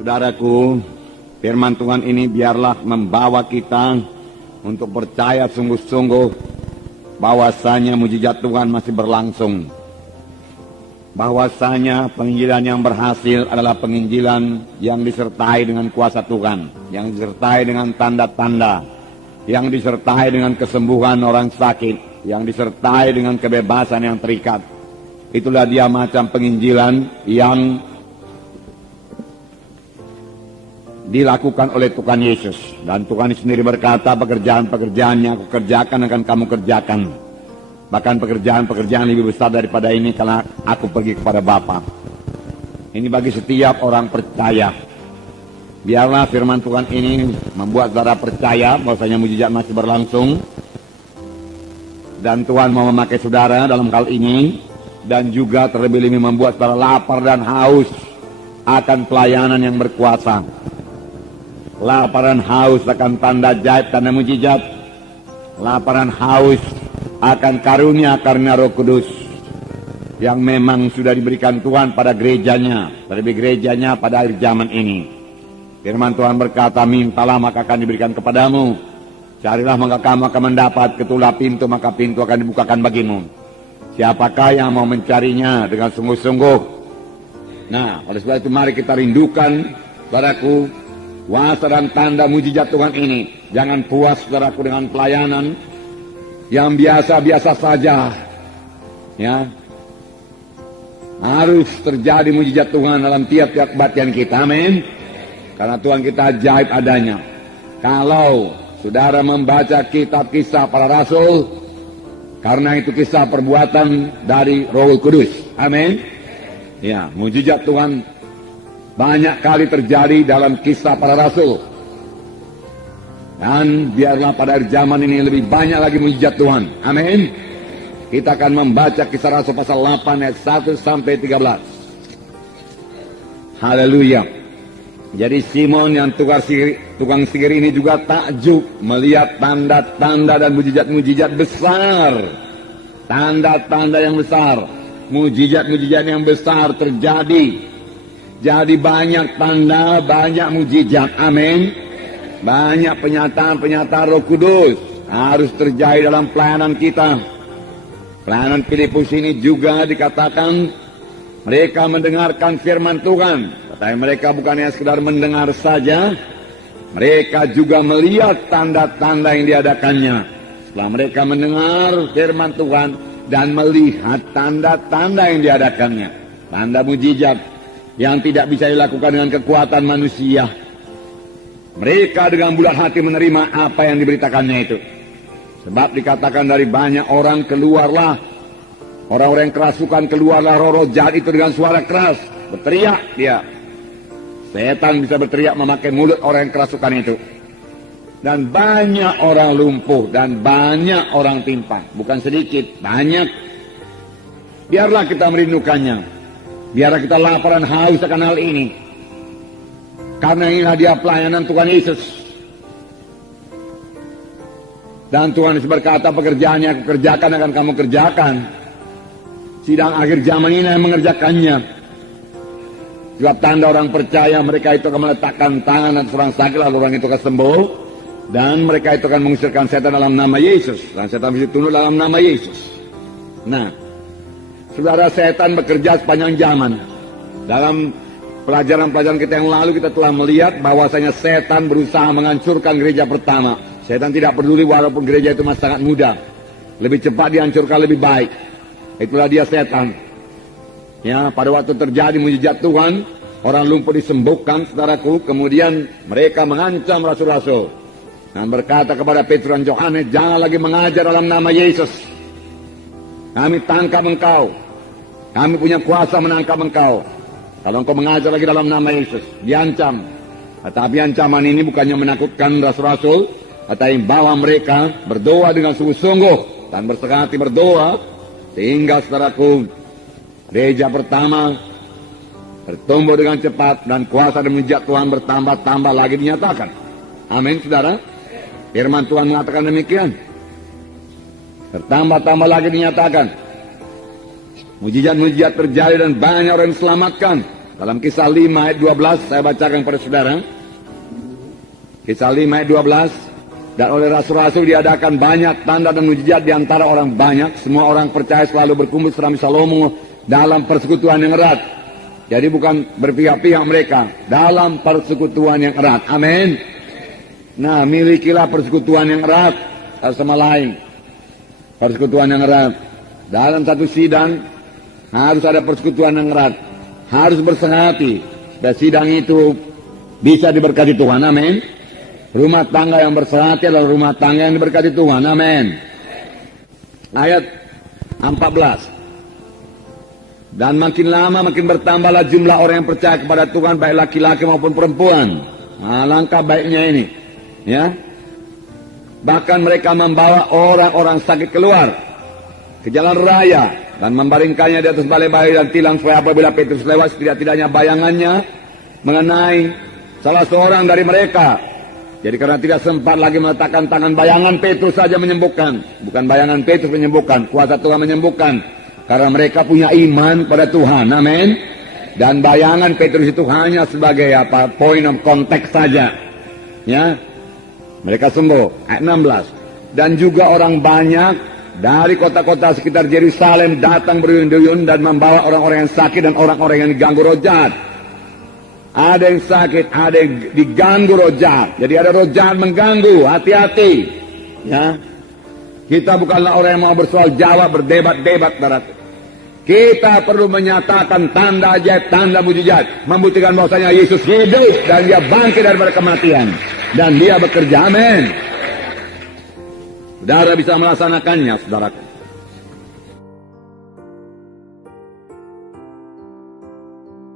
Saudaraku, firman Tuhan ini biarlah membawa kita untuk percaya sungguh-sungguh bahwasanya mujizat Tuhan masih berlangsung. Bahwasanya penginjilan yang berhasil adalah penginjilan yang disertai dengan kuasa Tuhan, yang disertai dengan tanda-tanda, yang disertai dengan kesembuhan orang sakit, yang disertai dengan kebebasan yang terikat. Itulah dia macam penginjilan yang dilakukan oleh Tuhan Yesus. Dan Tuhan sendiri berkata, pekerjaan-pekerjaan yang aku kerjakan akan kamu kerjakan. Bahkan pekerjaan-pekerjaan lebih besar daripada ini karena aku pergi kepada Bapa. Ini bagi setiap orang percaya. Biarlah firman Tuhan ini membuat saudara percaya bahwasanya mujizat masih berlangsung. Dan Tuhan mau memakai saudara dalam hal ini. Dan juga terlebih-lebih membuat saudara lapar dan haus akan pelayanan yang berkuasa. Lapar dan haus akan tanda ajaib, tanda mujizat. Lapar dan haus akan karunia Roh Kudus yang memang sudah diberikan Tuhan pada gerejanya, terlebih gerejanya pada akhir zaman ini. Firman Tuhan berkata, mintalah maka akan diberikan kepadamu, carilah maka kamu akan mendapat, ketuklah pintu maka pintu akan dibukakan bagimu. Siapakah yang mau mencarinya dengan sungguh-sungguh? Nah, oleh sebab itu mari kita rindukan, saudaraku, kuasa dan tanda mujizat Tuhan ini. Jangan puas, saudaraku, dengan pelayanan yang biasa-biasa saja. Ya, harus terjadi mujizat Tuhan dalam tiap-tiap kebaktian kita. Amin. Karena Tuhan kita ajaib adanya. Kalau saudara membaca kitab Kisah Para Rasul, karena itu kisah perbuatan dari Roh Kudus. Amin. Ya, mujizat Tuhan banyak kali terjadi dalam Kisah Para Rasul. Dan biarlah pada zaman ini lebih banyak lagi mujizat Tuhan. Amin. Kita akan membaca Kisah Rasul pasal 8 ayat 1 sampai 13. Haleluya. Jadi Simon yang tukang sihir ini juga takjub melihat tanda-tanda dan mujizat-mujizat besar. Tanda-tanda yang besar, mujizat-mujizat yang besar terjadi. Jadi banyak tanda, banyak mujizat. Amin. Banyak penyataan-penyataan Roh Kudus harus terjadi dalam pelayanan kita. Pelayanan Filipus ini juga dikatakan mereka mendengarkan firman Tuhan. Tetapi mereka bukan hanya sekedar mendengar saja, mereka juga melihat tanda-tanda yang diadakannya. Setelah mereka mendengar firman Tuhan dan melihat tanda-tanda yang diadakannya, tanda mujizat yang tidak bisa dilakukan dengan kekuatan manusia, mereka dengan bulat hati menerima apa yang diberitakannya itu. Sebab dikatakan dari banyak orang keluarlah, orang-orang yang kerasukan keluarlah roh-roh jahat itu dengan suara keras. Berteriak dia. Setan bisa berteriak memakai mulut orang yang kerasukan itu. Dan banyak orang lumpuh dan banyak orang timpang. Bukan sedikit, banyak. Biarlah kita merindukannya. Biarlah kita lapar dan haus akan hal ini. Karena inilah dia pelayanan Tuhan Yesus. Dan Tuhan Yesus berkata, pekerjaan yang aku kerjakan akan kamu kerjakan. Sidang akhir zaman ini yang mengerjakannya. Sebab tanda orang percaya, mereka itu akan meletakkan tangan atas orang sakit, lalu orang itu akan sembuh. Dan mereka itu akan mengusirkan setan dalam nama Yesus. Dan setan bisa tunduk dalam nama Yesus. Nah, saudara, setan bekerja sepanjang zaman. Dalam pelajaran-pelajaran kita yang lalu kita telah melihat bahwasanya setan berusaha menghancurkan gereja pertama. Setan tidak peduli walaupun gereja itu masih sangat muda. Lebih cepat dihancurkan lebih baik. Itulah dia setan. Ya, pada waktu terjadi mujizat Tuhan, orang lumpuh disembuhkan, saudaraku. Kemudian mereka mengancam rasul-rasul dan berkata kepada Petrus dan Yohanes, jangan lagi mengajar dalam nama Yesus. Kami tangkap engkau. Kami punya kuasa menangkap engkau. Kalau engkau mengajar lagi dalam nama Yesus, diancam. Tetapi ancaman ini bukannya menakutkan rasul-rasul, tetapi bawa mereka berdoa dengan sungguh-sungguh dan berserah hati berdoa, sehingga saudaraku, gereja pertama bertumbuh dengan cepat dan kuasa dan mujizat Tuhan bertambah-tambah lagi dinyatakan. Amin, saudara. Firman Tuhan mengatakan demikian. Bertambah-tambah lagi dinyatakan. Mujizat-mujizat terjadi dan banyak orang diselamatkan. Dalam Kisah 5 ayat 12 saya bacakan kepada saudara. Kisah 5 ayat 12. Dan oleh rasul-rasul diadakan banyak tanda dan mujizat di antara orang banyak. Semua orang percaya selalu berkumpul serami Salomo dalam persekutuan yang erat. Jadi bukan berpihak-pihak mereka, dalam persekutuan yang erat. Amin. Nah, milikilah persekutuan yang erat satu sama lain. Persekutuan yang erat. Dalam satu sidang harus ada persekutuan yang erat. Harus bersehati. Dan sidang itu bisa diberkati Tuhan. Amin. Rumah tangga yang bersehati adalah rumah tangga yang diberkati Tuhan. Amin. Ayat 14. Dan makin lama makin bertambahlah jumlah orang yang percaya kepada Tuhan, baik laki-laki maupun perempuan. Nah, langkah baiknya ini, ya. Bahkan mereka membawa orang-orang sakit keluar ke jalan raya dan membaringkannya di atas balai-balai dan tilang, supaya apabila Petrus lewat, setidak-tidaknya bayangannya mengenai salah seorang dari mereka. Jadi karena tidak sempat lagi meletakkan tangan, bayangan Petrus saja menyembuhkan. Bukan bayangan Petrus menyembuhkan, kuasa Tuhan menyembuhkan. Karena mereka punya iman pada Tuhan. Amin. Dan bayangan Petrus itu hanya sebagai point of contact saja. Ya. Mereka sembuh. Ayat 16. Dan juga orang banyak dari kota-kota sekitar Yerusalem datang berduyun-duyun dan membawa orang-orang yang sakit dan orang-orang yang diganggu roh jahat. Ada yang sakit, ada yang diganggu roh jahat. Jadi ada roh jahat mengganggu, hati-hati. Ya. Kita bukanlah orang yang mau bersoal jawab, berdebat-debat, saudaraku. Kita perlu menyatakan tanda ajaib, tanda mujizat, membuktikan bahwasanya Yesus hidup dan dia bangkit daripada kematian dan dia bekerja. Amin. Saudara bisa melaksanakannya, saudaraku.